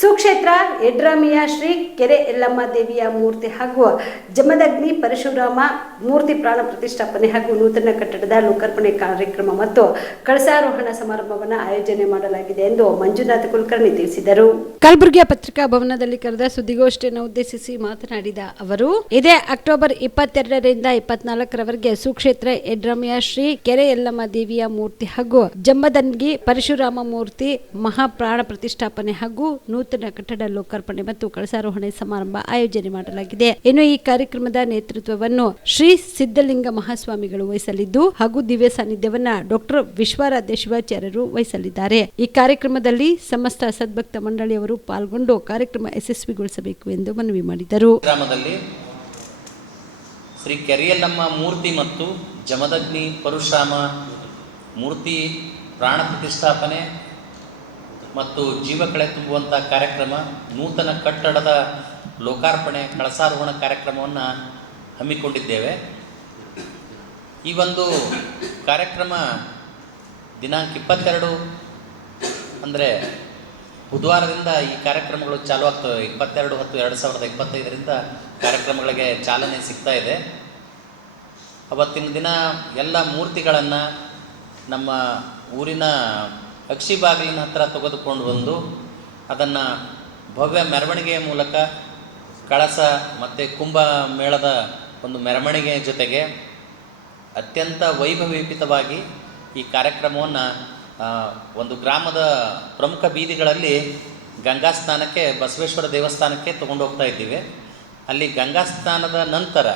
ಸುಕ್ಷೇತ್ರ ಯಡ್ರಾಮಿಯ ಶ್ರೀ ಕೆರೆ ಎಲ್ಲಮ್ಮ ದೇವಿಯ ಮೂರ್ತಿ ಹಾಗೂ ಜಮದಗ್ನಿ ಪರಶುರಾಮ ಮೂರ್ತಿ ಪ್ರಾಣ ಪ್ರತಿಷ್ಠಾಪನೆ ಹಾಗೂ ನೂತನ ಕಟ್ಟಡದ ಲೋಕಾರ್ಪಣೆ ಕಾರ್ಯಕ್ರಮ ಮತ್ತು ಕಳಸಾರೋಹಣ ಸಮಾರಂಭವನ್ನು ಆಯೋಜನೆ ಮಾಡಲಾಗಿದೆ ಎಂದು ಮಂಜುನಾಥ ಕುಲಕರ್ಣಿ ತಿಳಿಸಿದರು. ಕಲಬುರಗಿಯ ಪತ್ರಿಕಾ ಭವನದಲ್ಲಿ ಕರೆದ ಸುದ್ದಿಗೋಷ್ಠಿಯನ್ನು ಉದ್ದೇಶಿಸಿ ಮಾತನಾಡಿದ ಅವರು, ಇದೇ ಅಕ್ಟೋಬರ್ ಇಪ್ಪತ್ತೆರಡರಿಂದ ಇಪ್ಪತ್ನಾಲ್ಕರವರೆಗೆ ಸುಕ್ಷೇತ್ರ ಯಡ್ರಾಮಿಯ ಶ್ರೀ ಕೆರೆ ಎಲ್ಲಮ್ಮ ದೇವಿಯ ಮೂರ್ತಿ ಹಾಗೂ ಜಮ್ಮದನ್ಗಿ ಪರಶುರಾಮ ಮೂರ್ತಿ ಮಹಾಪ್ರಾಣ ಪ್ರತಿಷ್ಠಾಪನೆ ಹಾಗೂ ನೂತನ ಕಟ್ಟಡ ಲೋಕಾರ್ಪಣೆ ಮತ್ತು ಕಳಸಾರೋಹಣೆ ಸಮಾರಂಭ ಆಯೋಜನೆ ಮಾಡಲಾಗಿದೆ. ಇನ್ನು ಈ ಕಾರ್ಯಕ್ರಮದ ನೇತೃತ್ವವನ್ನು ಶ್ರೀ ಸಿದ್ದಲಿಂಗ ಮಹಾಸ್ವಾಮಿಗಳು ವಹಿಸಲಿದ್ದು, ಹಾಗೂ ದಿವ್ಯ ಸಾನ್ನಿಧ್ಯವನ್ನ ಡಾಕ್ಟರ್ ವಿಶ್ವಾರಾಧ್ಯ ಶಿವಾಚಾರ್ಯರು ವಹಿಸಲಿದ್ದಾರೆ. ಈ ಕಾರ್ಯಕ್ರಮದಲ್ಲಿ ಸಮಸ್ತ ಸದ್ಭಕ್ತ ಮಂಡಳಿಯವರು ಪಾಲ್ಗೊಂಡು ಕಾರ್ಯಕ್ರಮ ಯಶಸ್ವಿಗೊಳಿಸಬೇಕು ಎಂದು ಮನವಿ ಮಾಡಿದರು. ಶ್ರೀ ಕೆರೆಯಲ್ಲಮ್ಮ ಮೂರ್ತಿ ಮತ್ತು ಜಮದಗ್ನಿ ಪರಶುರಾಮ ಮೂರ್ತಿ ಪ್ರಾಣ ಪ್ರತಿಷ್ಠಾಪನೆ ಮತ್ತು ಜೀವಕಳೆ ತುಂಬುವಂಥ ಕಾರ್ಯಕ್ರಮ, ನೂತನ ಕಟ್ಟಡದ ಲೋಕಾರ್ಪಣೆ, ಕಳಸಾರೋಹಣ ಕಾರ್ಯಕ್ರಮವನ್ನು ಹಮ್ಮಿಕೊಂಡಿದ್ದೇವೆ. ಈ ಒಂದು ಕಾರ್ಯಕ್ರಮ ದಿನಾಂಕ ಇಪ್ಪತ್ತೆರಡು, ಅಂದರೆ ಬುಧವಾರದಿಂದ ಈ ಕಾರ್ಯಕ್ರಮಗಳು ಚಾಲು ಆಗ್ತವೆ. ಇಪ್ಪತ್ತೆರಡು ಹತ್ತು ಎರಡು ಸಾವಿರದ ಇಪ್ಪತ್ತೈದರಿಂದ ಕಾರ್ಯಕ್ರಮಗಳಿಗೆ ಚಾಲನೆ ಸಿಗ್ತಾ ಇದೆ. ಅವತ್ತಿನ ದಿನ ಎಲ್ಲ ಮೂರ್ತಿಗಳನ್ನು ನಮ್ಮ ಊರಿನ ಅಕ್ಷಿ ಬಾಗಿಲಿನ ಹತ್ರ ತೆಗೆದುಕೊಂಡು ಬಂದು ಅದನ್ನು ಭವ್ಯ ಮೆರವಣಿಗೆಯ ಮೂಲಕ ಕಳಸ ಮತ್ತು ಕುಂಭ ಮೇಳದ ಒಂದು ಮೆರವಣಿಗೆಯ ಜೊತೆಗೆ ಅತ್ಯಂತ ವೈಭವೀಪಿತವಾಗಿ ಈ ಕಾರ್ಯಕ್ರಮವನ್ನು ಒಂದು ಗ್ರಾಮದ ಪ್ರಮುಖ ಬೀದಿಗಳಲ್ಲಿ ಗಂಗಾ ಸ್ನಾನಕ್ಕೆ, ಬಸವೇಶ್ವರ ದೇವಸ್ಥಾನಕ್ಕೆ ತಗೊಂಡು ಹೋಗ್ತಾ ಇದ್ದೀವಿ. ಅಲ್ಲಿ ಗಂಗಾ ಸ್ನಾನದ ನಂತರ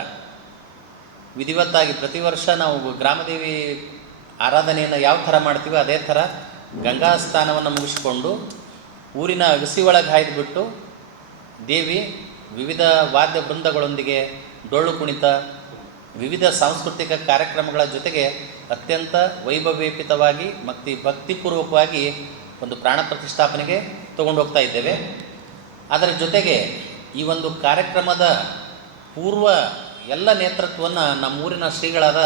ವಿಧಿವತ್ತಾಗಿ ಪ್ರತಿ ವರ್ಷ ನಾವು ಗ್ರಾಮದೇವಿ ಆರಾಧನೆಯನ್ನು ಯಾವ ಥರ ಮಾಡ್ತೀವಿ ಅದೇ ಥರ ಗಂಗಾ ಸ್ನಾನವನ್ನು ಮುಗಿಸಿಕೊಂಡು ಊರಿನ ಅಗಸಿ ಒಳಗೆ ಹಾಯ್ದುಬಿಟ್ಟು ದೇವಿ ವಿವಿಧ ವಾದ್ಯ ಬೃಂದಗಳೊಂದಿಗೆ ಡೊಳ್ಳು ಕುಣಿತ, ವಿವಿಧ ಸಾಂಸ್ಕೃತಿಕ ಕಾರ್ಯಕ್ರಮಗಳ ಜೊತೆಗೆ ಅತ್ಯಂತ ವೈಭವೀಪಿತವಾಗಿ ಮತ್ತು ಭಕ್ತಿಪೂರ್ವಕವಾಗಿ ಒಂದು ಪ್ರಾಣ ಪ್ರತಿಷ್ಠಾಪನೆಗೆ ತಗೊಂಡು ಹೋಗ್ತಾ ಇದ್ದೇವೆ. ಅದರ ಜೊತೆಗೆ ಈ ಒಂದು ಕಾರ್ಯಕ್ರಮದ ಪೂರ್ವ ಎಲ್ಲ ನೇತೃತ್ವವನ್ನು ನಮ್ಮೂರಿನ ಶ್ರೀಗಳಾದ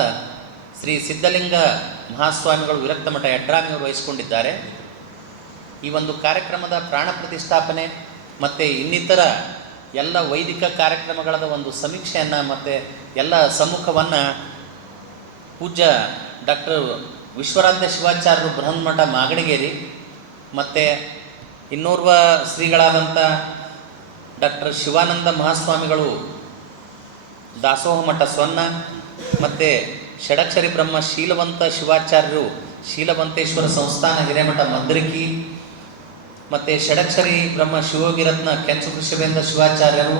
ಶ್ರೀ ಸಿದ್ಧಲಿಂಗ ಮಹಾಸ್ವಾಮಿಗಳು ವಿರಕ್ತ ಮಠ ಯಡ್ರಾಮಿಯವರು ವಹಿಸಿಕೊಂಡಿದ್ದಾರೆ. ಈ ಒಂದು ಕಾರ್ಯಕ್ರಮದ ಪ್ರಾಣ ಪ್ರತಿಷ್ಠಾಪನೆ ಮತ್ತು ಇನ್ನಿತರ ಎಲ್ಲ ವೈದಿಕ ಕಾರ್ಯಕ್ರಮಗಳ ಒಂದು ಸಮೀಕ್ಷೆಯನ್ನು ಮತ್ತು ಎಲ್ಲ ಸಮ್ಮುಖವನ್ನು ಪೂಜ್ಯ ಡಾಕ್ಟರ್ ವಿಶ್ವರಾಧ್ಯ ಶಿವಾಚಾರ್ಯರು ಬೃಹನ್ಮಠ ಮಾಗಡಿಗೇರಿ ಮತ್ತು ಇನ್ನೋರ್ವ ಶ್ರೀಗಳಾದಂಥ ಡಾಕ್ಟರ್ ಶಿವಾನಂದ ಮಹಾಸ್ವಾಮಿಗಳು ದಾಸೋಹ ಮಠ ಸ್ವನ್ನ ಮತ್ತು ಷಡಕ್ಷರಿ ಬ್ರಹ್ಮ ಶೀಲವಂತ ಶಿವಾಚಾರ್ಯರು ಶೀಲವಂತೇಶ್ವರ ಸಂಸ್ಥಾನ ಹಿರೇಮಠ ಮದ್ರಿಕಿ, ಮತ್ತು ಷಡಕ್ಷರಿ ಬ್ರಹ್ಮ ಶಿವೋಗಿರತ್ನ ಕೆಂಚು ಕೃಷ್ಣವೇಂದ್ರ ಶಿವಾಚಾರ್ಯರು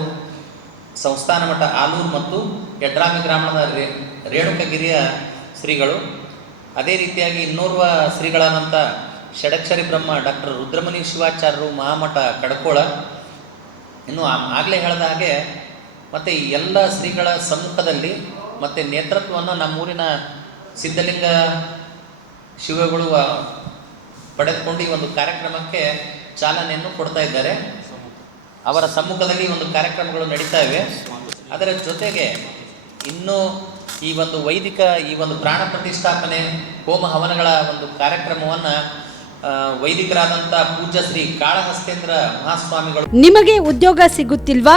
ಸಂಸ್ಥಾನ ಮಠ ಆಲೂರು ಮತ್ತು ಯಡ್ರಾಮಿ ಗ್ರಾಮದ ರೇ, ರೇಣುಕಗಿರಿಯ ಶ್ರೀಗಳು. ಅದೇ ರೀತಿಯಾಗಿ ಇನ್ನೋರ್ವ ಶ್ರೀಗಳಾದಂಥ ಷಡಕ್ಷರಿ ಬ್ರಹ್ಮ ಡಾಕ್ಟರ್ ರುದ್ರಮುನಿ ಶಿವಾಚಾರ್ಯರು ಮಹಾಮಠ ಕಡಕೋಳ. ಇನ್ನು ಆಗಲೇ ಹೇಳಿದ ಹಾಗೆ ಮತ್ತು ಎಲ್ಲ ಶ್ರೀಗಳ ಸಮ್ಮುಖದಲ್ಲಿ ಮತ್ತು ನೇತೃತ್ವವನ್ನು ನಮ್ಮೂರಿನ ಸಿದ್ಧಲಿಂಗ ಶಿವಗಳು ಪಡೆದುಕೊಂಡು ಈ ಒಂದು ಕಾರ್ಯಕ್ರಮಕ್ಕೆ ಚಾಲನೆಯನ್ನು ಕೊಡ್ತಾ ಇದ್ದಾರೆ. ಅವರ ಸಮ್ಮುಖದಲ್ಲಿ ಒಂದು ಕಾರ್ಯಕ್ರಮಗಳು ನಡೀತಾ ಇವೆ. ಅದರ ಜೊತೆಗೆ ಇನ್ನೂ ಈ ಒಂದು ವೈದಿಕ, ಈ ಒಂದು ಪ್ರಾಣ ಪ್ರತಿಷ್ಠಾಪನೆ, ಹೋಮ ಹವನಗಳ ಒಂದು ಕಾರ್ಯಕ್ರಮವನ್ನು ವೈದಿಕರಾದಂಥ ಪೂಜ್ಯ ಶ್ರೀ ಕಾಳಹಸ್ತೇಂದ್ರ ಮಹಾಸ್ವಾಮಿಗಳು ನಿಮಗೆ ಉದ್ಯೋಗ ಸಿಗುತ್ತಿಲ್ವಾ?